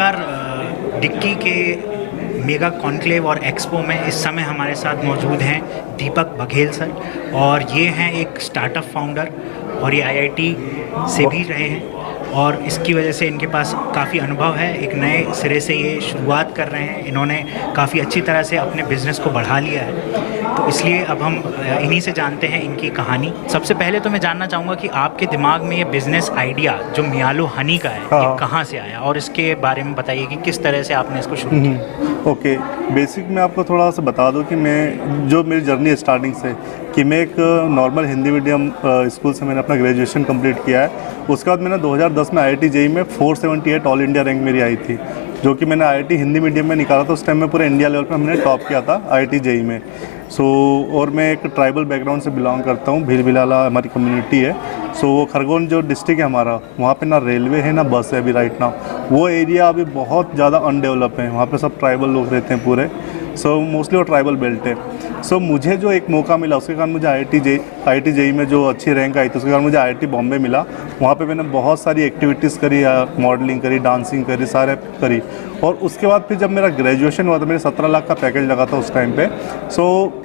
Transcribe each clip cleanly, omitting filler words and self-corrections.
नमस्कार। डिक्की के mega conclave और एक्सपो में इस समय हमारे साथ मौजूद हैं दीपक बघेल सर, और ये हैं एक स्टार्टअप फाउंडर और ये आईआईटी से भी रहे हैं और इसकी वजह से इनके पास काफ़ी अनुभव है। एक नए सिरे से ये शुरुआत कर रहे हैं, इन्होंने काफ़ी अच्छी तरह से अपने बिज़नेस को बढ़ा लिया है। तो इसलिए अब हम इन्हीं से जानते हैं इनकी कहानी। सबसे पहले तो मैं जानना चाहूँगा कि आपके दिमाग में ये बिज़नेस आइडिया जो मियालो हनी का है ये कहाँ से आया, और इसके बारे में बताइए कि किस तरह से आपने इसको शुरू किया। ओके, बेसिक मैं आपको थोड़ा सा बता दूं कि मैं जो मेरी जर्नी है स्टार्टिंग से, कि मैं एक नॉर्मल हिंदी मीडियम स्कूल से मैंने अपना ग्रेजुएशन कंप्लीट किया है। उसके बाद मैंने 2010 में आईआईटी जेईई में 478 ऑल इंडिया रैंक मेरी आई थी, जो कि मैंने आईआईटी हिंदी मीडियम में निकाला था। उस टाइम में पूरे इंडिया लेवल पर हमने टॉप किया था आईआईटी जेईई में। और मैं एक ट्राइबल बैकग्राउंड से बिलोंग करता हूँ, भीलबिलाला हमारी कम्युनिटी है। वो खरगोन जो डिस्ट्रिक्ट है हमारा, वहाँ पे ना रेलवे है ना बस है अभी राइट नाउ। वो एरिया अभी बहुत ज़्यादा अनडेवलप है, वहाँ पे सब ट्राइबल लोग रहते हैं पूरे। मोस्टली वो ट्राइबल बेल्ट है। मुझे जो एक मौका मिला उसके कारण मुझे आईआईटी जेईई में जो अच्छी रैंक आई थी उसके कारण मुझे आईआईटी बॉम्बे मिला। वहाँ पे मैंने बहुत सारी एक्टिविटीज़ करी, मॉडलिंग करी, डांसिंग करी, सारे करी। और उसके बाद फिर जब मेरा ग्रेजुएशन हुआ तो मेरे 17 लाख का पैकेज लगा था उस टाइम पे।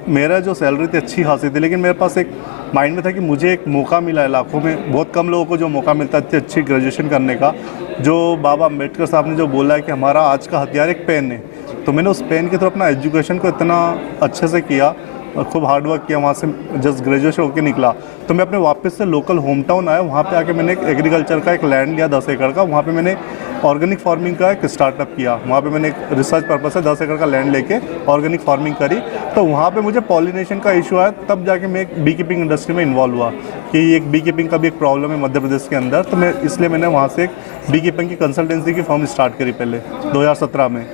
मेरा जो सैलरी थी अच्छी खासी थी, लेकिन मेरे पास एक माइंड में था कि मुझे एक मौका मिला है, लाखों में बहुत कम लोगों को जो मौका मिलता है इतनी अच्छी ग्रेजुएशन करने का। जो बाबा अम्बेडकर साहब ने जो बोला है कि हमारा आज का हथियार एक पेन है, तो मैंने उस पेन की तरफ अपना एजुकेशन को इतना अच्छे से किया और खूब हार्ड वर्क किया। वहाँ से जस्ट ग्रेजुएशन होकर निकला तो मैं अपने वापस से लोकल होम टाउन आया। वहाँ पे आके मैंने एक एग्रीकल्चर का एक लैंड लिया 10 एकड़ का। वहाँ पे मैंने ऑर्गेनिक फार्मिंग का एक स्टार्टअप किया। वहाँ पे मैंने एक रिसर्च पर्पस से 10 एकड़ का लैंड लेके ऑर्गेनिक फार्मिंग करी। तो वहाँ पे मुझे पॉलिनेशन का इशू आया, तब जाके मैं एक बी कीपिंग इंडस्ट्री में इन्वॉल्व हुआ कि एक बी कीपिंग का भी एक प्रॉब्लम है मध्य प्रदेश के अंदर। तो इसलिए मैंने वहाँ से एक बी कीपिंग की कंसल्टेंसी की फर्म स्टार्ट करी पहले 2017 में।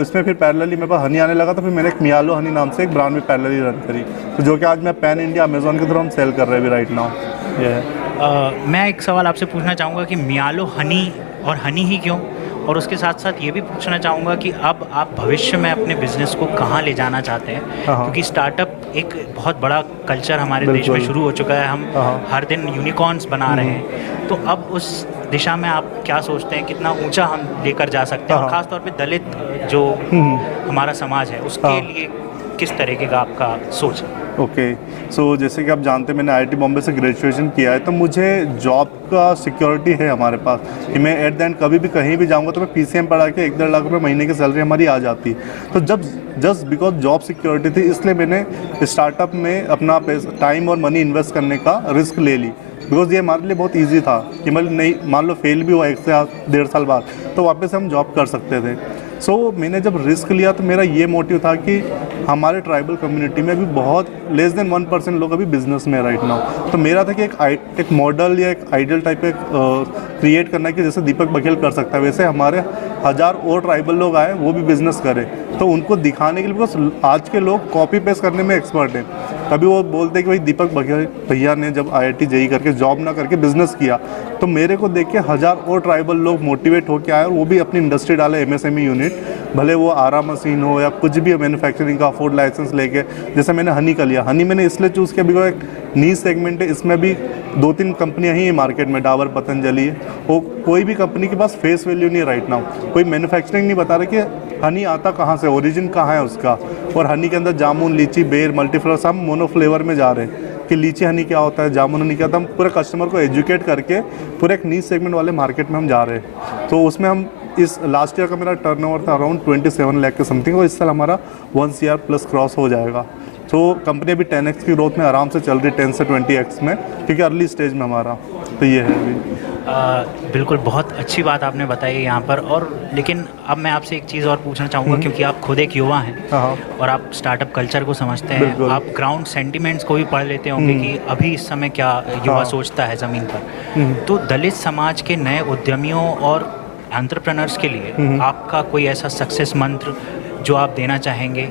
इसमें फिर पैरेलली मेरे पास हनी आने लगा, तो फिर मैंने एक मियालो हनी नाम से एक ब्रांड भी पैरेलली रन करी, तो जो कि आज मैं पैन इंडिया अमेजोन की तरफ हम सेल कर रहे हैं अभी राइट नाउ। ये है। मैं एक सवाल आपसे पूछना चाहूँगा कि मियालो हनी और हनी ही क्यों, और उसके साथ साथ ये भी पूछना चाहूँगा कि अब आप भविष्य में अपने बिज़नेस को कहाँ ले जाना चाहते हैं, क्योंकि स्टार्टअप एक बहुत बड़ा कल्चर हमारे देश में शुरू हो चुका है। हम हर दिन यूनिकॉर्न्स बना रहे हैं, तो अब उस दिशा में आप क्या सोचते हैं, कितना ऊंचा हम लेकर जा सकते हैं, और ख़ास तौर पे दलित जो हमारा समाज है उसके लिए किस तरीके का आपका सोच है? ओके, जैसे कि आप जानते हैं मैंने आईआईटी बॉम्बे से ग्रेजुएशन किया है, तो मुझे जॉब का सिक्योरिटी है हमारे पास कि मैं एट द एंड कभी भी कहीं भी जाऊंगा तो मैं पीसीएम पढ़ा के 1-1.5 लाख रुपए महीने की सैलरी हमारी आ जाती। तो जब जस्ट बिकॉज जॉब सिक्योरिटी थी, इसलिए मैंने स्टार्टअप में अपना टाइम और मनी इन्वेस्ट करने का रिस्क ले ली। बिकॉज ये हमारे लिए बहुत ईजी था कि मतलब नहीं, मान लो फेल भी हुआ 1 से 1.5 साल बाद, तो वापस हम जॉब कर सकते थे। मैंने जब रिस्क लिया तो मेरा ये मोटिव था कि हमारे ट्राइबल कम्युनिटी में भी बहुत लेस देन 1% लोग अभी बिजनेस में राइट नाउ। तो मेरा था कि एक मॉडल या एक आइडियल टाइप एक क्रिएट करना है कि जैसे दीपक बघेल कर सकता है, वैसे हमारे 1000 और ट्राइबल लोग आए वो भी बिजनेस करें। तो उनको दिखाने के लिए, बिकॉज आज के लोग कॉपी पेस्ट करने में एक्सपर्ट हैं। कभी वो बोलते हैं कि भाई दीपक बघेल भैया ने जब आईआईटी जेईई करके जॉब ना करके बिजनेस किया, तो मेरे को देख के 1000 और ट्राइबल लोग मोटिवेट होकर आए और वो भी अपनी इंडस्ट्री डाले, एमएसएमई यूनिट, भले वो आरा मशीन हो या कुछ भी मैन्युफैक्चरिंग का फूड लाइसेंस लेके। जैसे मैंने हनी का लिया, हनी मैंने इसलिए चूज़ किया बिकॉज एक नीश सेगमेंट है, इसमें भी 2-3 कंपनियां ही है मार्केट में, डाबर, पतंजलि है। वो कोई भी कंपनी के पास फेस वैल्यू नहीं है राइट नाउ, कोई मैन्युफैक्चरिंग नहीं बता रहा कि हनी आता कहाँ से, ओरिजिन कहाँ है उसका। और हनी के अंदर जामुन, लीची, बेर, मल्टीफ्लेवर, सब मोनो फ्लेवर में जा रहे हैं कि लीची हनी क्या होता है, जामुन हनी क्या होता है। हम पूरे कस्टमर को एजुकेट करके पूरे एक नीश सेगमेंट वाले मार्केट में हम जा रहे हैं। तो उसमें हम इस लास्ट ईयर का मेरा टर्नओवर था अराउंड 27 लाख के समथिंग, और इस साल हमारा 1 CR प्लस क्रॉस हो जाएगा। कंपनी अभी 10x की ग्रोथ में आराम से चल रही है, 10 से 20x में, क्योंकि अर्ली स्टेज में हमारा। तो ये है अभी। बिल्कुल, बहुत अच्छी बात आपने बताई यहाँ पर। और लेकिन अब मैं आपसे एक चीज़ और पूछना चाहूँगा, क्योंकि आप खुद एक युवा हैं और आप स्टार्टअप कल्चर को समझते हैं, आप ग्राउंड सेंटिमेंट्स को भी पढ़ लेते होंगे कि अभी इस समय क्या युवा सोचता है ज़मीन पर। तो दलित समाज के नए उद्यमियों और एंटरप्रेन्योर्स के लिए आपका कोई ऐसा सक्सेस मंत्र जो आप देना चाहेंगे?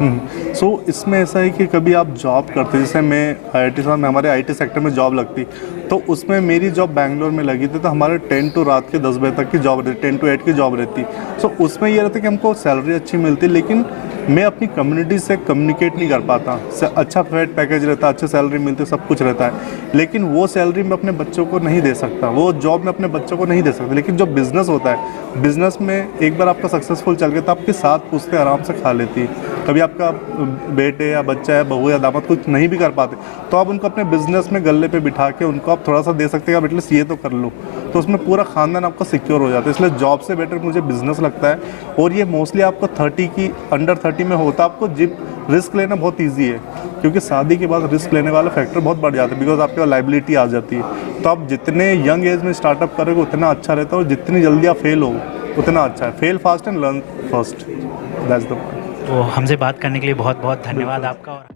सो इसमें ऐसा है कि कभी आप जॉब करते, जैसे मैं आईआईटी साहब में हमारे आईटी सेक्टर में जॉब लगती, तो उसमें मेरी जॉब बैंगलोर में लगी थी, तो हमारे 10 टू रात के 10 बजे तक की जॉब रहती, 10 to 8 की जॉब रहती। सो उसमें ये रहता कि हमको सैलरी अच्छी मिलती, लेकिन मैं अपनी कम्युनिटी से कम्युनिकेट नहीं कर पाता। अच्छा फेड पैकेज रहता, अच्छी सैलरी मिलती, सब कुछ रहता है, लेकिन वो सैलरी मैं अपने बच्चों को नहीं दे सकता, वो जॉब मैं अपने बच्चों को नहीं दे सकता। लेकिन जो बिज़नेस होता है, बिज़नेस में एक बार आपका सक्सेसफुल चल गया तो आपके साथ पूछते आराम से खा लेती है। कभी आपका बेटे या बच्चा या बहू या दामाद कुछ नहीं भी कर पाते, तो आप उनको अपने बिजनेस में गले पे बिठा के उनको आप थोड़ा सा दे सकते हैं, आप एटलीस्ट ये तो कर लो, तो उसमें पूरा खानदान आपका सिक्योर हो जाता है। इसलिए जॉब से बेटर मुझे बिजनेस लगता है। और ये मोस्टली आपको 30 की अंडर 30 में होता है, आपको जिप रिस्क लेना बहुत ईजी है, क्योंकि शादी के बाद रिस्क लेने वाला फैक्टर बहुत बढ़ जाता है, बिकॉज आपके पास लाइबिलिटी आ जाती है। तो आप जितने यंग एज में स्टार्टअप करोगे उतना अच्छा रहता है, और जितनी जल्दी आप फेल हो उतना अच्छा है। Fail fast and learn first, that's the point. तो हमसे बात करने के लिए बहुत बहुत धन्यवाद आपका। और